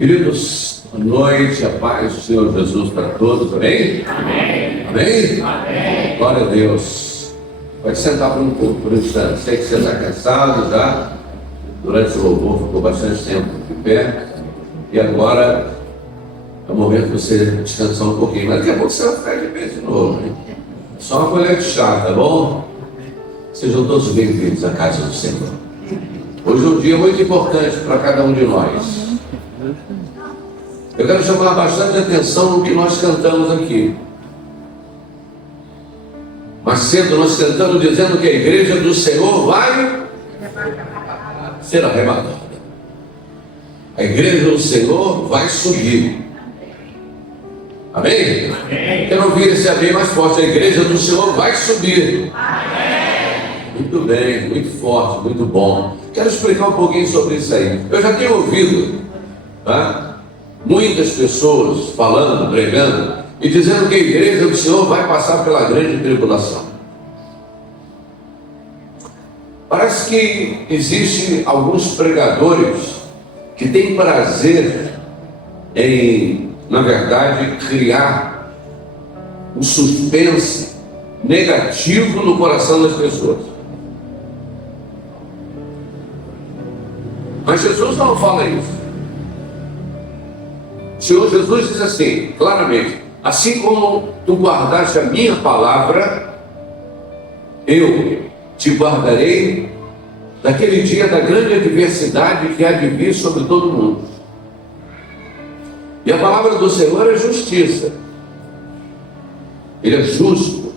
Queridos, boa noite, a paz do Senhor Jesus para todos, amém? Amém. Amém? Amém. Glória a Deus. Pode sentar por um pouco, por um instante. Sei que você está cansado já, durante o louvor ficou bastante tempo de pé, e agora é o momento de você descansar um pouquinho, mas daqui a pouco você vai ficar de pé de novo, hein? Só uma colher de chá, tá bom? Sejam todos bem-vindos à casa do Senhor. Hoje é um dia muito importante para cada um de nós. Eu quero chamar bastante atenção no que nós cantamos aqui. Mais cedo nós cantamos dizendo que a igreja do Senhor vai ser arrebatada. A igreja do Senhor vai subir. Amém? Amém. Quero ouvir esse amém mais forte. A igreja do Senhor vai subir. Amém. Muito bem, muito forte, muito bom. Quero explicar um pouquinho sobre isso aí. Eu já tenho ouvido, tá? Muitas pessoas falando, pregando e dizendo que a igreja do Senhor vai passar pela grande tribulação. Parece que existem alguns pregadores que têm prazer em, na verdade, criar um suspense negativo no coração das pessoas. Mas Jesus não fala isso. O Senhor Jesus diz assim, claramente: assim como tu guardaste a minha palavra, eu te guardarei daquele dia da grande adversidade que há de vir sobre todo mundo. E a palavra do Senhor é justiça. Ele é justo.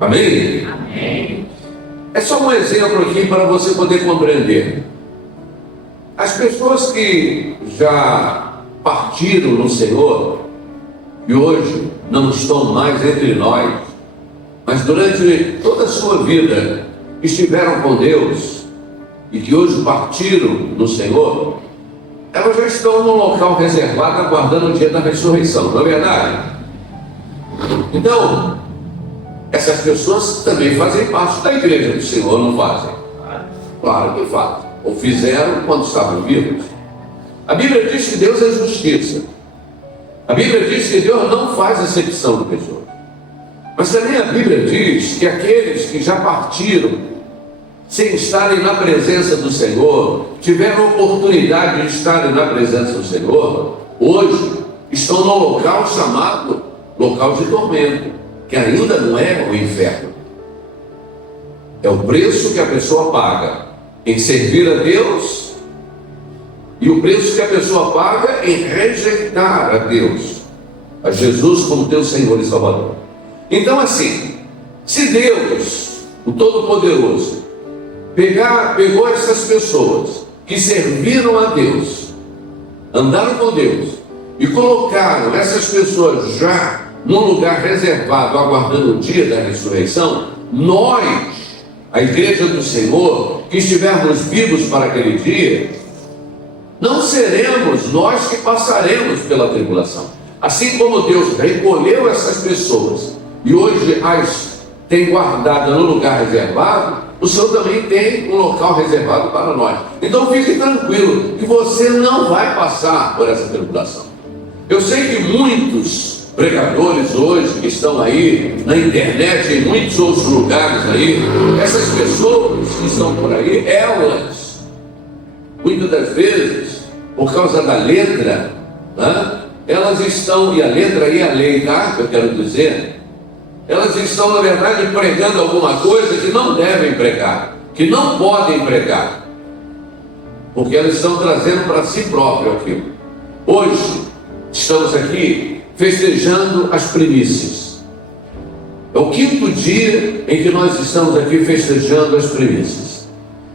Amém? Amém. É só um exemplo aqui para você poder compreender. As pessoas que já partiram no Senhor e hoje não estão mais entre nós, mas durante toda a sua vida estiveram com Deus e que hoje partiram no Senhor, elas já estão num local reservado aguardando o dia da ressurreição, não é verdade? Então, essas pessoas também fazem parte da igreja do Senhor, não fazem? Claro que fazem, ou fizeram quando estavam vivos. A Bíblia diz que Deus é justiça. A Bíblia diz que Deus não faz acepção de pessoas. Mas também a Bíblia diz que aqueles que já partiram sem estarem na presença do Senhor, tiveram a oportunidade de estarem na presença do Senhor, hoje estão no local chamado local de tormento, que ainda não é o inferno. É o preço que a pessoa paga em servir a Deus e o preço que a pessoa paga em rejeitar a Deus, a Jesus como teu Senhor e Salvador. Então assim, se Deus, o Todo-Poderoso, pegou essas pessoas que serviram a Deus, andaram com Deus e colocaram essas pessoas já num lugar reservado, aguardando o dia da ressurreição, nós, a igreja do Senhor, que estivermos vivos para aquele dia, não seremos nós que passaremos pela tribulação. Assim como Deus recolheu essas pessoas e hoje as tem guardadas no lugar reservado, o Senhor também tem um local reservado para nós. Então fique tranquilo que você não vai passar por essa tribulação. Eu sei que muitos pregadores hoje que estão aí na internet e em muitos outros lugares aí, essas pessoas que estão por aí, elas, muitas das vezes, por causa da letra, né, elas estão, e a letra e a lei, tá? Eu quero dizer, elas estão, na verdade, pregando alguma coisa que não devem pregar, que não podem pregar, porque elas estão trazendo para si próprio aquilo. Hoje, estamos aqui festejando as primícias. É o 5º dia em que nós estamos aqui festejando as primícias.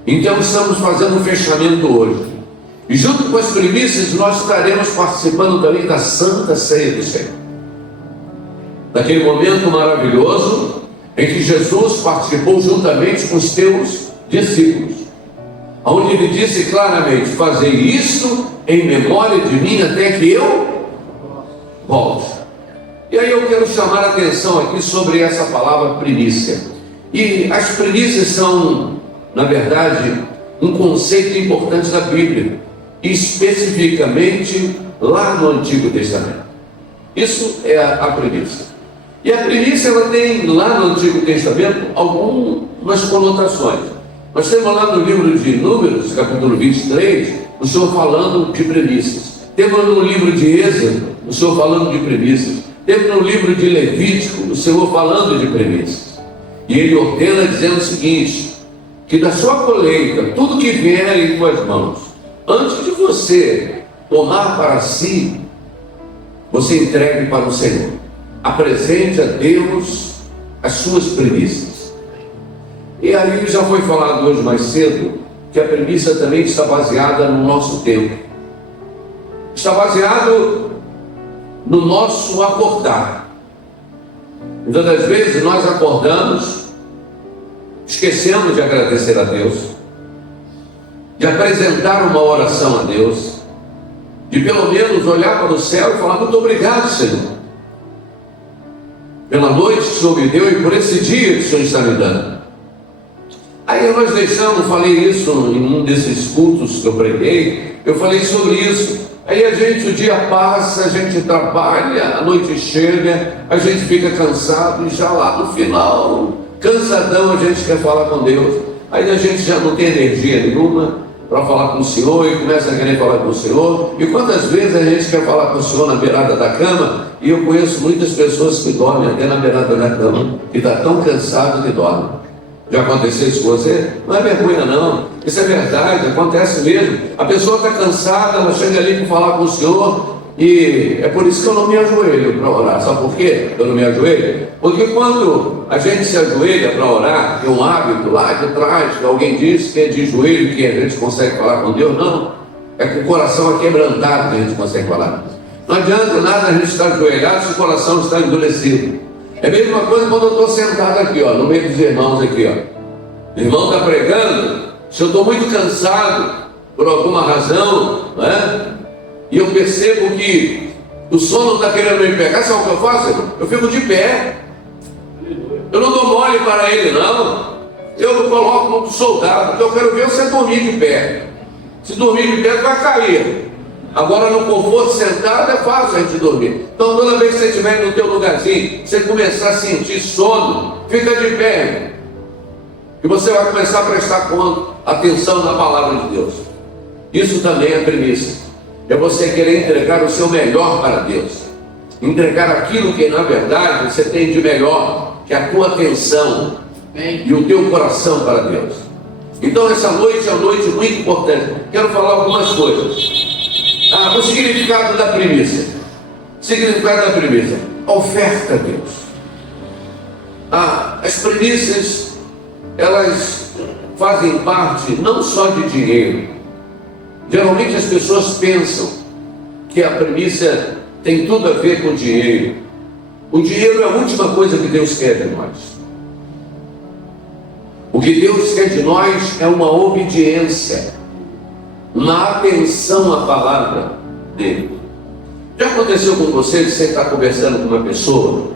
Então, estamos fazendo um fechamento hoje. E junto com as primícias, nós estaremos participando também da Santa Ceia do Senhor. Daquele momento maravilhoso em que Jesus participou juntamente com os teus discípulos, onde ele disse claramente: fazei isto em memória de mim até que eu volte. E aí eu quero chamar a atenção aqui sobre essa palavra primícia. E as primícias são, na verdade, um conceito importante da Bíblia. especificamente lá no Antigo Testamento. Isso é a premissa. E a premissa ela tem lá no Antigo Testamento algumas conotações. Nós temos lá no livro de Números, capítulo 23, o Senhor falando de premissas. Temos no livro de Êxodo, o Senhor falando de premissas. Temos no livro de Levítico, o Senhor falando de premissas. E Ele ordena dizendo o seguinte, que da sua colheita, tudo que vier em tuas mãos, antes de você tomar para si, você entregue para o Senhor. Apresente a Deus as suas premissas. E aí já foi falado hoje mais cedo, que a premissa também está baseada no nosso tempo. Está baseado no nosso acordar. Muitas das vezes nós acordamos, esquecemos de agradecer a Deus, de apresentar uma oração a Deus, de pelo menos olhar para o céu e falar muito obrigado, Senhor, pela noite que o Senhor me deu e por esse dia que o Senhor está me dando. Aí nós deixamos, falei isso em um desses cultos que eu preguei, eu falei sobre isso. Aí o dia passa, a gente trabalha, a noite chega, a gente fica cansado e já lá no final, cansadão, a gente quer falar com Deus. Aí a gente já não tem energia nenhuma para falar com o Senhor e começa a querer falar com o Senhor. E quantas vezes a gente quer falar com o Senhor na beirada da cama? E eu conheço muitas pessoas que dormem até na beirada da cama, que está tão cansado que dorme. Já aconteceu isso com você? Não é vergonha não, isso é verdade, acontece mesmo. A pessoa está cansada, ela chega ali para falar com o Senhor, e é por isso que eu não me ajoelho para orar. Sabe por quê eu não me ajoelho? Porque quando a gente se ajoelha para orar, tem um hábito lá de trás, que alguém disse que é de joelho que a gente consegue falar com Deus. Não, é com o coração aquebrantado que a gente consegue falar. Não adianta nada a gente estar ajoelhado se o coração está endurecido. É a mesma coisa quando eu estou sentado aqui, ó, no meio dos irmãos aqui, ó. O irmão está pregando, se eu estou muito cansado, por alguma razão, né? E eu percebo que o sono está querendo me pegar, sabe o que eu faço? Eu fico de pé. Eu não dou mole para ele, não. Eu não coloco como soldado, porque eu quero ver você dormir de pé. Se dormir de pé, vai cair. Agora no conforto sentado é fácil a gente dormir. Então toda vez que você estiver no teu lugarzinho, você começar a sentir sono, fica de pé. E você vai começar a prestar atenção na palavra de Deus. Isso também é premissa. É você querer entregar o seu melhor para Deus. Entregar aquilo que na verdade você tem de melhor, que é a tua atenção e o teu coração para Deus. Então essa noite é uma noite muito importante. Quero falar algumas coisas. O significado da premissa. Significado da premissa. Oferta a Deus. As premissas, elas fazem parte não só de dinheiro. Geralmente as pessoas pensam que a premissa tem tudo a ver com dinheiro. O dinheiro é a última coisa que Deus quer de nós. O que Deus quer de nós é uma obediência na atenção à palavra dele. Já aconteceu com você de você estar conversando com uma pessoa,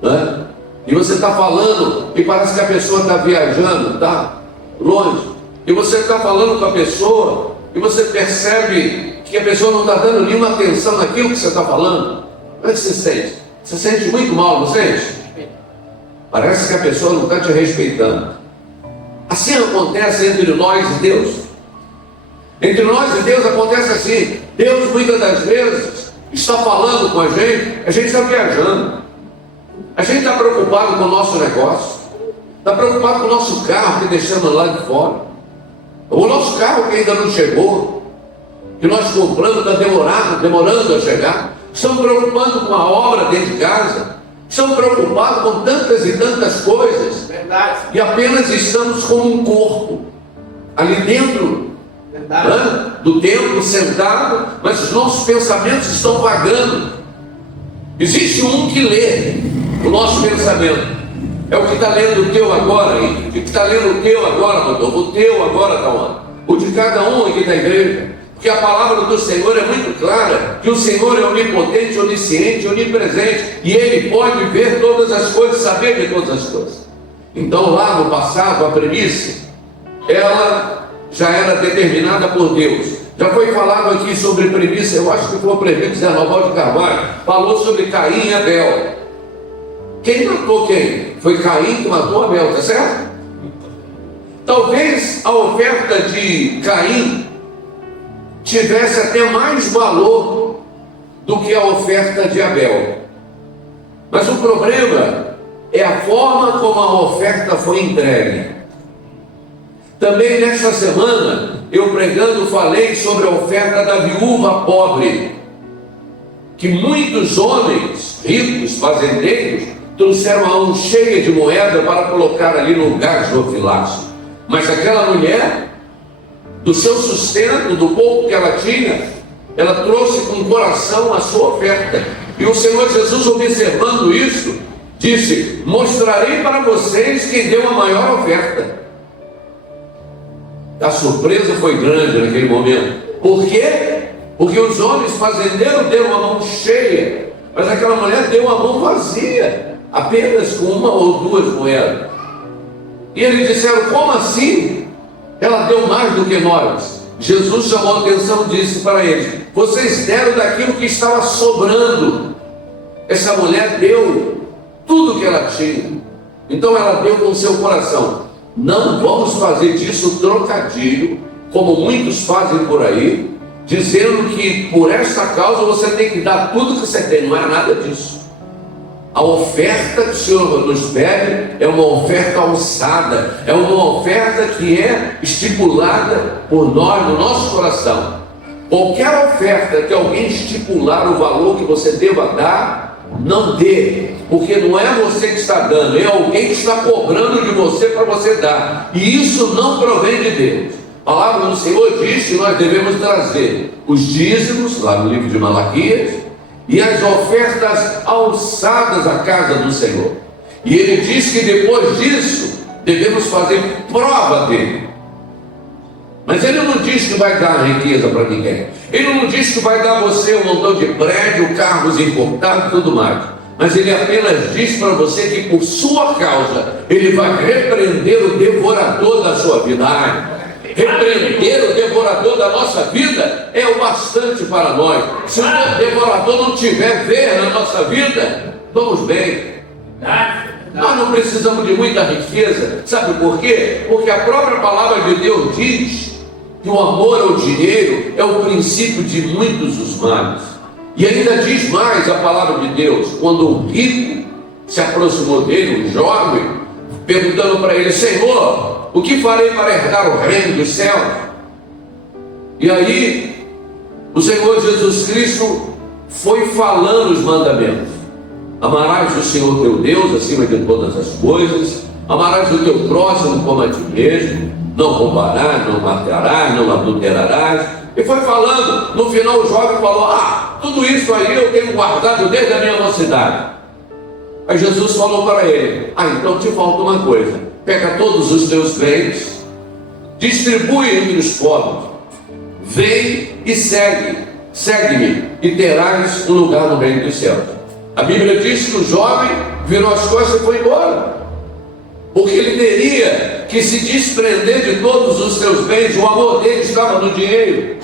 né? E você está falando e parece que a pessoa está viajando, está longe, e você está falando com a pessoa e você percebe que a pessoa não está dando nenhuma atenção naquilo que você está falando. Como é que você sente? Você sente muito mal, não sente? Parece que a pessoa não está te respeitando. Assim acontece entre nós e Deus. Entre nós e Deus acontece assim. Deus muitas das vezes está falando com a gente está viajando. A gente está preocupado com o nosso negócio, está preocupado com o nosso carro que deixamos lá de fora, o nosso carro que ainda não chegou, que nós compramos está demorando a chegar. Estamos preocupados com a obra dentro de casa, estamos preocupados com tantas e tantas coisas. Verdade. E apenas estamos como um corpo ali dentro do templo, sentado, mas os nossos pensamentos estão vagando. Existe um que lê o nosso pensamento. É o que está lendo o teu agora, hein? O que está lendo o teu agora, Rodolfo? O teu agora está onde? O de cada um aqui da igreja. Porque a palavra do Senhor é muito clara, que o Senhor é onipotente, onisciente, onipresente, e Ele pode ver todas as coisas, saber de todas as coisas. Então lá no passado, a premissa, ela já era determinada por Deus, Já foi falado aqui sobre premissa, eu acho que foi o prefeito Zé Noval de Carvalho, falou sobre Caim e Abel. Quem matou quem? Foi Caim que matou Abel, tá certo? Talvez a oferta de Caim tivesse até mais valor do que a oferta de Abel. Mas o problema é a forma como a oferta foi entregue. Também nesta semana, eu pregando falei sobre a oferta da viúva pobre, que muitos homens ricos, fazendeiros, trouxeram a mão cheia de moeda para colocar ali no gás do gasofilácio. Mas aquela mulher, do seu sustento, do pouco que ela tinha, ela trouxe com o coração a sua oferta. E o Senhor Jesus, observando isso, disse: mostrarei para vocês quem deu a maior oferta. A surpresa foi grande naquele momento. Por quê? Porque os homens fazendeiros deram a mão cheia, mas aquela mulher deu a mão vazia, apenas com uma ou duas moedas. E eles disseram: como assim? Ela deu mais do que nós. Jesus chamou a atenção e disse para eles: vocês deram daquilo que estava sobrando. Essa mulher deu tudo que ela tinha. Então ela deu com o seu coração. Não vamos fazer disso trocadilho, como muitos fazem por aí, dizendo que por esta causa você tem que dar tudo que você tem. Não é nada disso. A oferta que o Senhor nos pede é uma oferta alçada, é uma oferta que é estipulada por nós no nosso coração. Qualquer oferta que alguém estipular o valor que você deva dar, não dê, porque não é você que está dando, é alguém que está cobrando de você para você dar, e isso não provém de Deus. A palavra do Senhor diz que nós devemos trazer os dízimos, lá no livro de Malaquias, e as ofertas alçadas à casa do Senhor. E ele diz que depois disso devemos fazer prova dele. Mas ele não diz que vai dar riqueza para ninguém. Ele não diz que vai dar a você um montão de prédio, carros importados e tudo mais. Mas ele apenas diz para você que por sua causa ele vai repreender o devorador da sua vida. Repreender o devorador da nossa vida é o bastante para nós. Se o devorador não tiver ver na nossa vida, vamos bem. Nós não precisamos de muita riqueza. Sabe por quê? Porque a própria palavra de Deus diz que o amor ao dinheiro é o princípio de muitos dos males. E ainda diz mais a palavra de Deus, quando o rico se aproximou dele, um jovem, perguntando para ele: Senhor, o que farei para herdar o reino dos céus? E aí o Senhor Jesus Cristo foi falando os mandamentos. Amarás o Senhor teu Deus acima de todas as coisas, amarás o teu próximo como a ti mesmo, não roubarás, não matarás, não adulterarás. E foi falando. No final o jovem falou: tudo isso aí eu tenho guardado desde a minha mocidade. Aí Jesus falou para ele: então te falta uma coisa. Pega todos os teus bens, distribui entre os pobres, vem e segue-me, e terás um lugar no reino dos céus. A Bíblia diz que o jovem virou as costas e foi embora, porque ele teria que se desprender de todos os seus bens. O amor dele estava no dinheiro.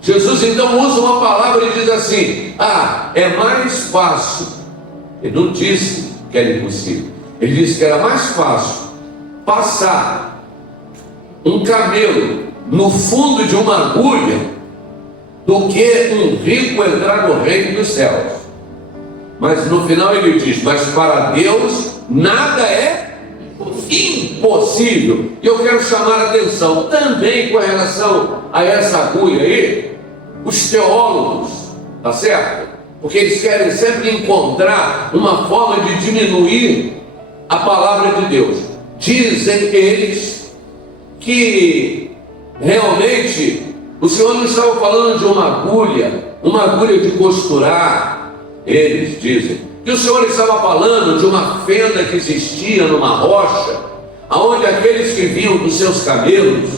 Jesus então usa uma palavra e diz assim: é mais fácil. Ele não disse que era impossível, ele disse que era mais fácil passar um camelo no fundo de uma agulha do que um rico entrar no reino dos céus. Mas no final ele diz: mas para Deus nada é impossível. E eu quero chamar a atenção também com relação a essa agulha aí, os teólogos, tá certo? Porque eles querem sempre encontrar uma forma de diminuir a palavra de Deus. Dizem eles que realmente o Senhor não estava falando de uma agulha de costurar. Eles dizem que o Senhor estava falando de uma fenda que existia numa rocha, aonde aqueles que vinham dos seus camelos,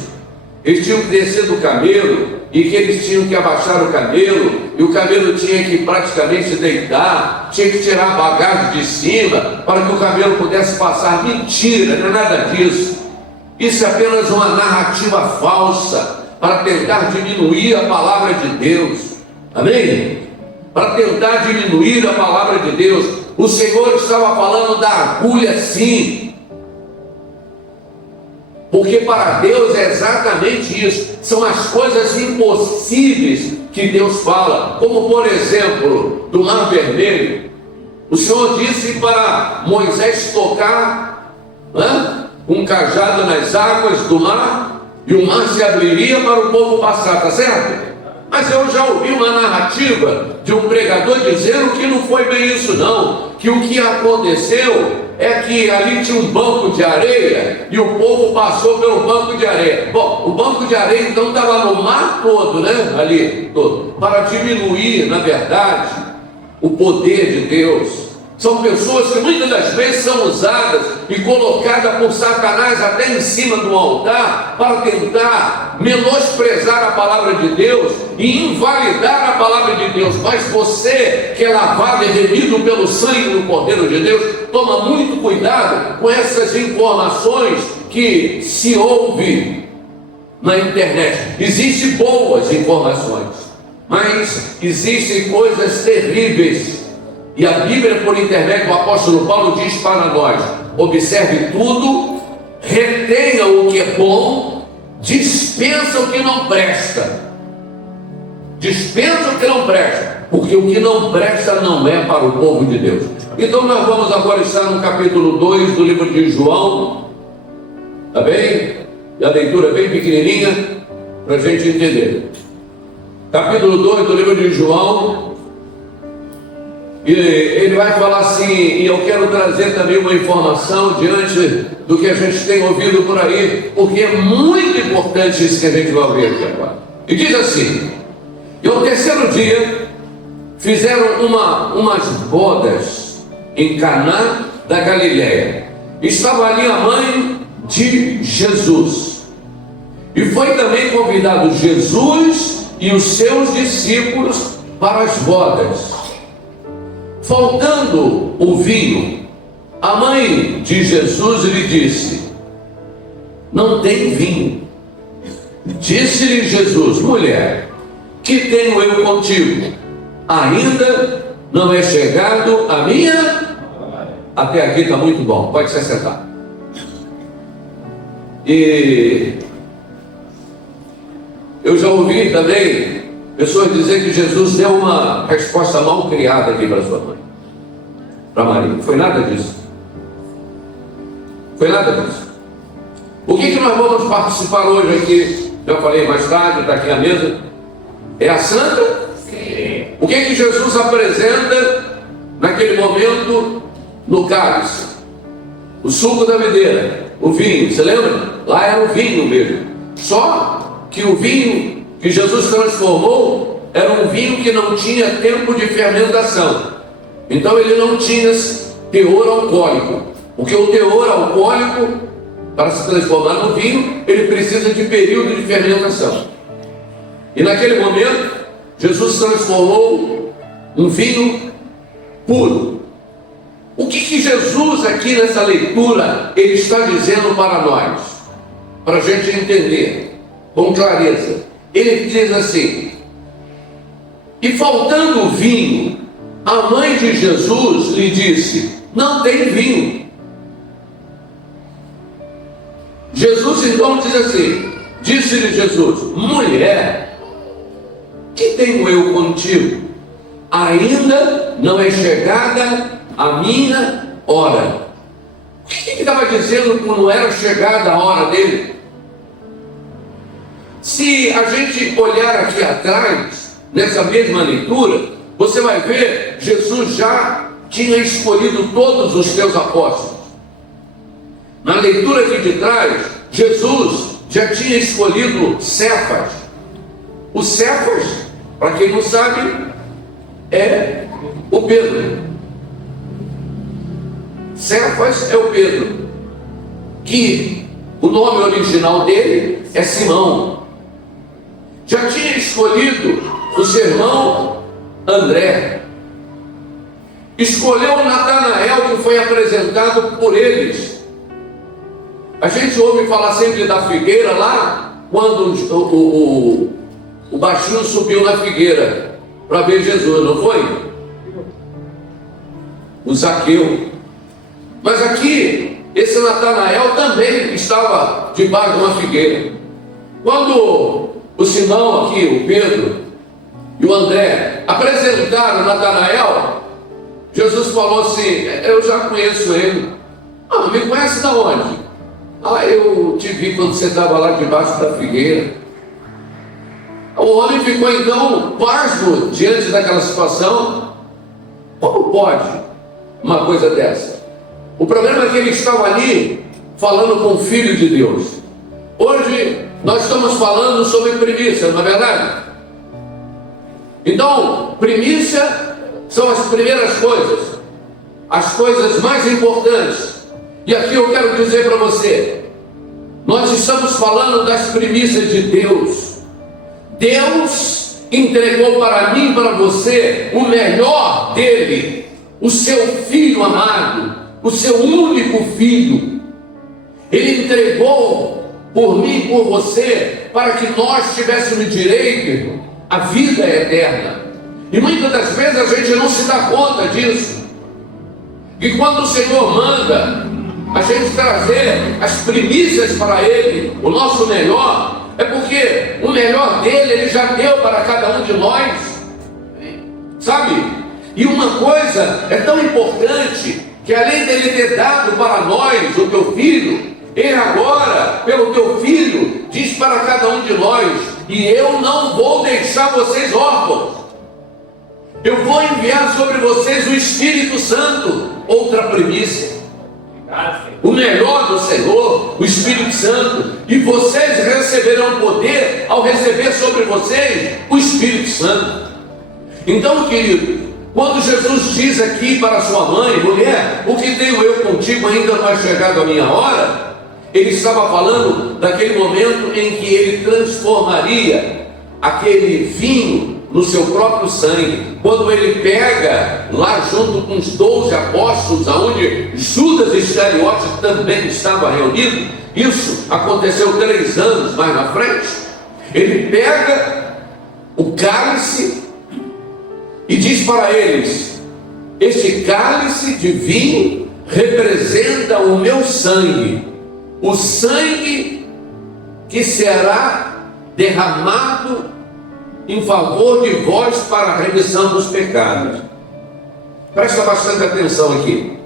eles tinham que descer do camelo, e que eles tinham que abaixar o camelo, e o camelo tinha que praticamente deitar, tinha que tirar a bagagem de cima, para que o camelo pudesse passar. Mentira, não é nada disso. Isso é apenas uma narrativa falsa, para tentar diminuir a palavra de Deus. Amém? Para tentar diminuir a palavra de Deus. O Senhor estava falando da agulha, sim. Porque para Deus é exatamente isso. São as coisas impossíveis que Deus fala. Como por exemplo, do Mar Vermelho. O Senhor disse para Moisés tocar um cajado nas águas do mar, e o mar se abriria para o povo passar, está certo? Mas eu já ouvi uma narrativa de um pregador dizendo que não foi bem isso não, que o que aconteceu é que ali tinha um banco de areia e o povo passou pelo banco de areia. Bom, o banco de areia então estava no mar todo, né? Ali todo, para diminuir, na verdade, o poder de Deus. São pessoas que muitas das vezes são usadas e colocadas por Satanás até em cima do altar para tentar menosprezar a palavra de Deus e invalidar a palavra de Deus. Mas você que é lavado e remido pelo sangue do Cordeiro de Deus, toma muito cuidado com essas informações que se ouve na internet. Existem boas informações, mas existem coisas terríveis. E a Bíblia, por intermédio do apóstolo Paulo, diz para nós: observe tudo, retenha o que é bom, dispensa o que não presta. Dispensa o que não presta, porque o que não presta não é para o povo de Deus. Então nós vamos agora estar no capítulo 2 do livro de João. Está bem? E a leitura é bem pequenininha para a gente entender. Capítulo 2 do livro de João. E ele vai falar assim, e eu quero trazer também uma informação diante do que a gente tem ouvido por aí, porque é muito importante isso que a gente vai ouvir aqui agora. E diz assim: e ao terceiro dia fizeram umas bodas em Caná da Galileia. Estava ali a mãe de Jesus. E foi também convidado Jesus e os seus discípulos para as bodas. Faltando o vinho, a mãe de Jesus lhe disse: não tem vinho. Disse-lhe Jesus: mulher, que tenho eu contigo? Ainda não é chegado a minha... Até aqui está muito bom, pode se sentar. E eu já ouvi também pessoas dizer que Jesus deu uma resposta mal criada aqui para sua mãe, para Maria. Não foi nada disso. Foi nada disso. O que nós vamos participar hoje aqui? Já falei mais tarde, está aqui a mesa. É a Santa? Sim. O que Jesus apresenta naquele momento no cálice? O suco da videira, o vinho. Você lembra? Lá era o vinho mesmo. Só que o vinho que Jesus transformou era um vinho que não tinha tempo de fermentação. Então ele não tinha teor alcoólico. Porque o teor alcoólico, para se transformar no vinho, ele precisa de período de fermentação. E naquele momento, Jesus transformou um vinho puro. O que Jesus aqui nessa leitura, ele está dizendo para nós? Para a gente entender com clareza. Ele diz assim: e faltando o vinho, a mãe de Jesus lhe disse: não tem vinho. Jesus então diz assim, disse-lhe Jesus: mulher, que tenho eu contigo? Ainda não é chegada a minha hora. O que ele estava dizendo que não era chegada a hora dele? Se a gente olhar aqui atrás, nessa mesma leitura, você vai ver, Jesus já tinha escolhido todos os seus apóstolos. Na leitura aqui de trás, Jesus já tinha escolhido Cefas. O Cefas, para quem não sabe, é o Pedro. Cefas é o Pedro, que o nome original dele é Simão. Já tinha escolhido o seu irmão André. Escolheu Natanael, que foi apresentado por eles. A gente ouve falar sempre da figueira lá quando o baixinho subiu na figueira para ver Jesus, não foi? O Zaqueu. Mas aqui, esse Natanael também estava debaixo de uma figueira. Quando o Simão aqui, o Pedro e o André apresentaram Natanael, Jesus falou assim: eu já conheço ele. Ah, me conhece de onde? Ah, eu te vi quando você estava lá debaixo da figueira. O homem ficou então pasmo diante daquela situação. Como pode uma coisa dessa? O problema é que ele estava ali falando com o Filho de Deus. Hoje nós estamos falando sobre primícia, não é verdade? Então, primícia são as primeiras coisas, as coisas mais importantes. E aqui eu quero dizer para você, nós estamos falando das primícias de Deus. Deus entregou para mim e para você o melhor dele, o seu Filho amado, o seu único Filho. Ele entregou por mim e por você para que nós tivéssemos direito à vida eterna. E muitas das vezes a gente não se dá conta disso. E quando o Senhor manda a gente trazer as primícias para Ele, o nosso melhor, é porque o melhor dele Ele já deu para cada um de nós, sabe? E uma coisa é tão importante, que além dele ter dado para nós o teu Filho, Ele agora, pelo teu Filho, diz para cada um de nós: e eu não vou deixar vocês órfãos, eu vou enviar sobre vocês o Espírito Santo. Outra primícia, o melhor do Senhor, o Espírito Santo. E vocês receberão poder ao receber sobre vocês o Espírito Santo. Então, querido, quando Jesus diz aqui para sua mãe: mulher, o que tenho eu contigo, ainda não é chegado a minha hora, ele estava falando daquele momento em que ele transformaria aquele vinho no seu próprio sangue. Quando ele pega lá junto com os 12 apóstolos, aonde Judas Iscariote também estava reunido, isso aconteceu 3 anos mais na frente. Ele pega o cálice e diz para eles: este cálice de vinho representa o meu sangue, o sangue que será derramado em favor de vós para a remissão dos pecados. Presta bastante atenção aqui.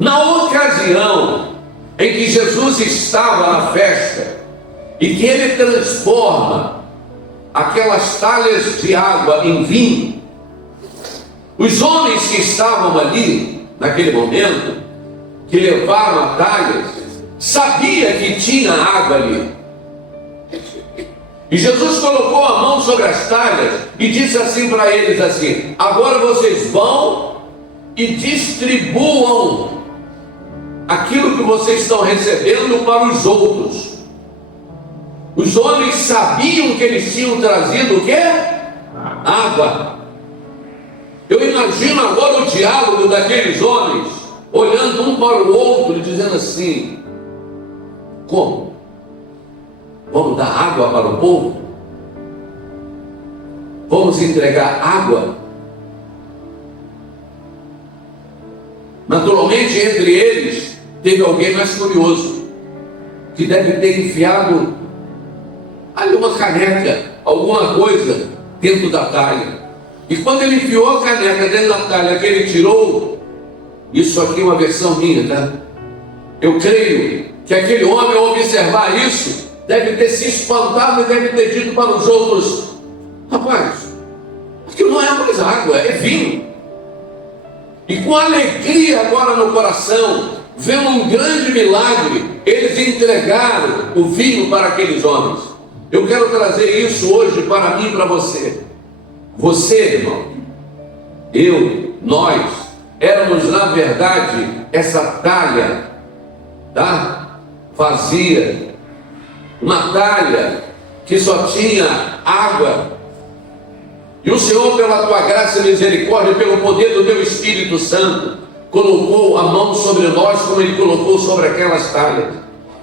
Na ocasião em que Jesus estava na festa e que ele transforma aquelas talhas de água em vinho, os homens que estavam ali naquele momento, que levaram a talhas, sabia que tinha água ali. E Jesus colocou a mão sobre as talhas e disse assim para eles assim: agora vocês vão e distribuam aquilo que vocês estão recebendo para os outros. Os homens sabiam que eles tinham trazido o quê? Água. Eu imagino agora o diálogo daqueles homens, olhando um para o outro e dizendo assim: como? Vamos dar água para o povo? Vamos entregar água? Naturalmente, entre eles, teve alguém mais curioso, que deve ter enfiado ali uma caneca, alguma coisa, dentro da talha. E quando ele enfiou a caneca dentro da talha, que ele tirou, isso aqui é uma versão minha, tá? Eu creio que aquele homem, ao observar isso, deve ter se espantado e deve ter dito para os outros: rapaz, aquilo não é mais água, é vinho. E com alegria agora no coração, vendo um grande milagre, eles entregaram o vinho para aqueles homens. Eu quero trazer isso hoje para mim e para você. Você, irmão, eu, nós, éramos na verdade essa talha, tá? Vazia. Uma talha que só tinha água. E o Senhor, pela tua graça e misericórdia, pelo poder do teu Espírito Santo, colocou a mão sobre nós como Ele colocou sobre aquelas talhas.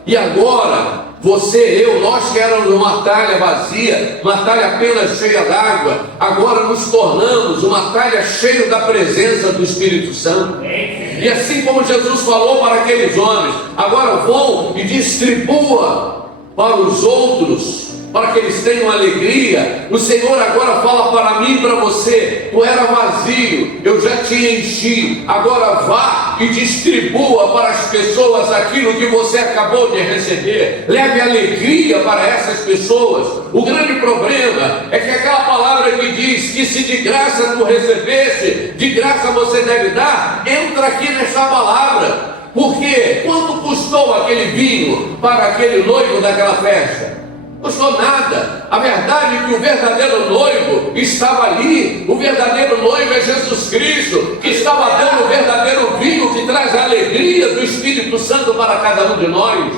E agora, Você, eu, nós que éramos uma talha vazia, uma talha apenas cheia d'água, agora nos tornamos uma talha cheia da presença do Espírito Santo. E assim como Jesus falou para aqueles homens, agora vão e distribua para os outros, para que eles tenham alegria. O Senhor agora fala para mim e para você: tu era vazio, eu já te enchi, agora vá e distribua para as pessoas aquilo que você acabou de receber. Leve alegria para essas pessoas. O grande problema é que aquela palavra que diz que se de graça tu recebesse, de graça você deve dar, entra aqui nessa palavra. Porque quanto custou aquele vinho para aquele noivo daquela festa? Custou nada. A verdade é que o verdadeiro noivo estava ali. O verdadeiro noivo é Jesus Cristo, que estava dando o verdadeiro vinho que traz a alegria do Espírito Santo para cada um de nós.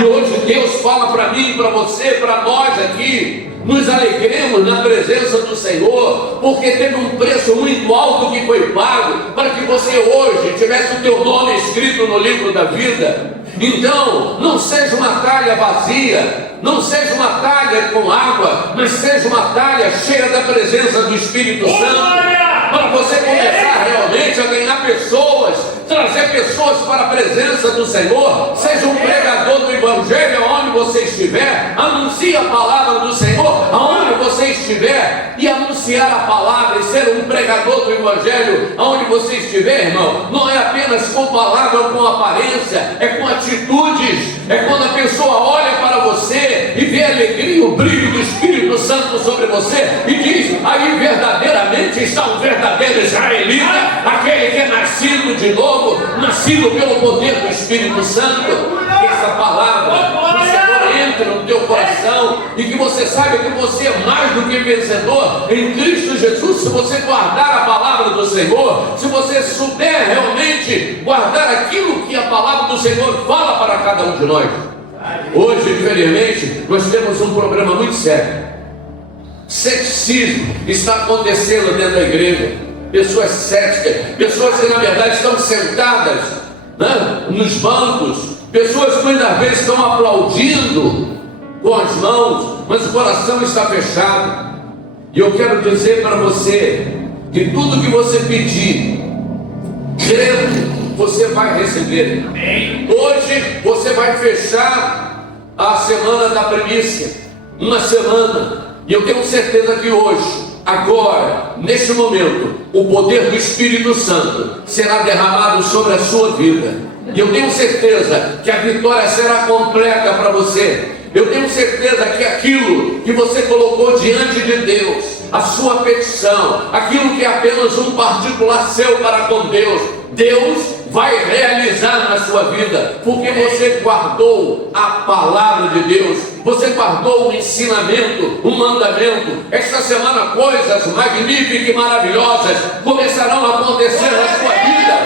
E hoje Deus fala para mim, para você, para nós aqui: nos alegremos na presença do Senhor, porque teve um preço muito alto que foi pago para que você hoje tivesse o teu nome escrito no livro da vida. Então, não seja uma talha vazia, não seja uma talha com água, mas seja uma talha cheia da presença do Espírito Santo, para você começar realmente a ganhar pessoas, trazer pessoas para a presença do Senhor. Seja um pregador do Evangelho aonde você estiver, anuncie a palavra do Senhor aonde você estiver, e anunciar a palavra e ser um pregador do Evangelho aonde você estiver, irmão, não é apenas com palavra ou com aparência, é com atitudes. É quando a pessoa olha para você e vê a alegria, o brilho do Espírito Santo sobre você e diz: aí verdadeiramente está um verdadeiro israelita, aquele que é nascido de novo, nascido pelo poder do Espírito Santo. Que essa palavra do Senhor entre no teu coração e que você saiba que você é mais do que vencedor em Cristo Jesus. Se você guardar a palavra do Senhor, se você souber realmente guardar aquilo que a palavra do Senhor fala para cada um de nós. Hoje, infelizmente, nós temos um problema muito sério. Ceticismo está acontecendo dentro da igreja. Pessoas céticas, pessoas que na verdade estão sentadas, né, nos bancos, pessoas que muitas vezes estão aplaudindo com as mãos, mas o coração está fechado. E eu quero dizer para você que tudo que você pedir, crendo, você vai receber. Hoje você vai fechar a semana da primícia, uma semana, e eu tenho certeza que hoje, agora, neste momento, o poder do Espírito Santo será derramado sobre a sua vida. E eu tenho certeza que a vitória será completa para você. Eu tenho certeza que aquilo que você colocou diante de Deus, a sua petição, aquilo que é apenas um particular seu para com Deus, Deus vai realizar na sua vida, porque você guardou a palavra de Deus, você guardou um ensinamento, um mandamento. Esta semana coisas magníficas e maravilhosas começarão a acontecer na sua vida.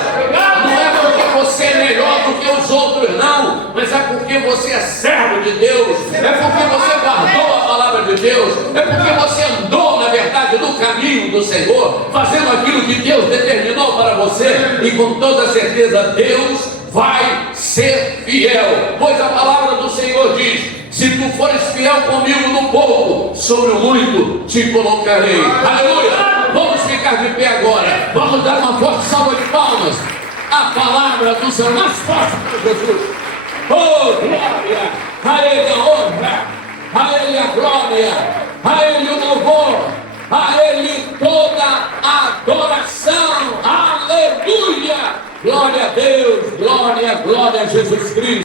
Não é porque você é melhor do que os outros, não, mas é porque você é servo de Deus, é porque você guardou a palavra de Deus, é porque você andou na verdade no caminho do Senhor, fazendo aquilo que Deus determinou para você, e com toda certeza Deus vai ser fiel, pois a palavra do Senhor diz: se tu fores fiel comigo no pouco, sobre o muito te colocarei. Aleluia! Vamos ficar de pé agora, vamos dar uma forte salva de palmas. A palavra do Senhor, mais forte para Jesus. Oh, glória! A Ele a honra, a Ele a glória, a Ele o louvor, a Ele toda a adoração. Aleluia! Glória a Deus, glória a Jesus Cristo.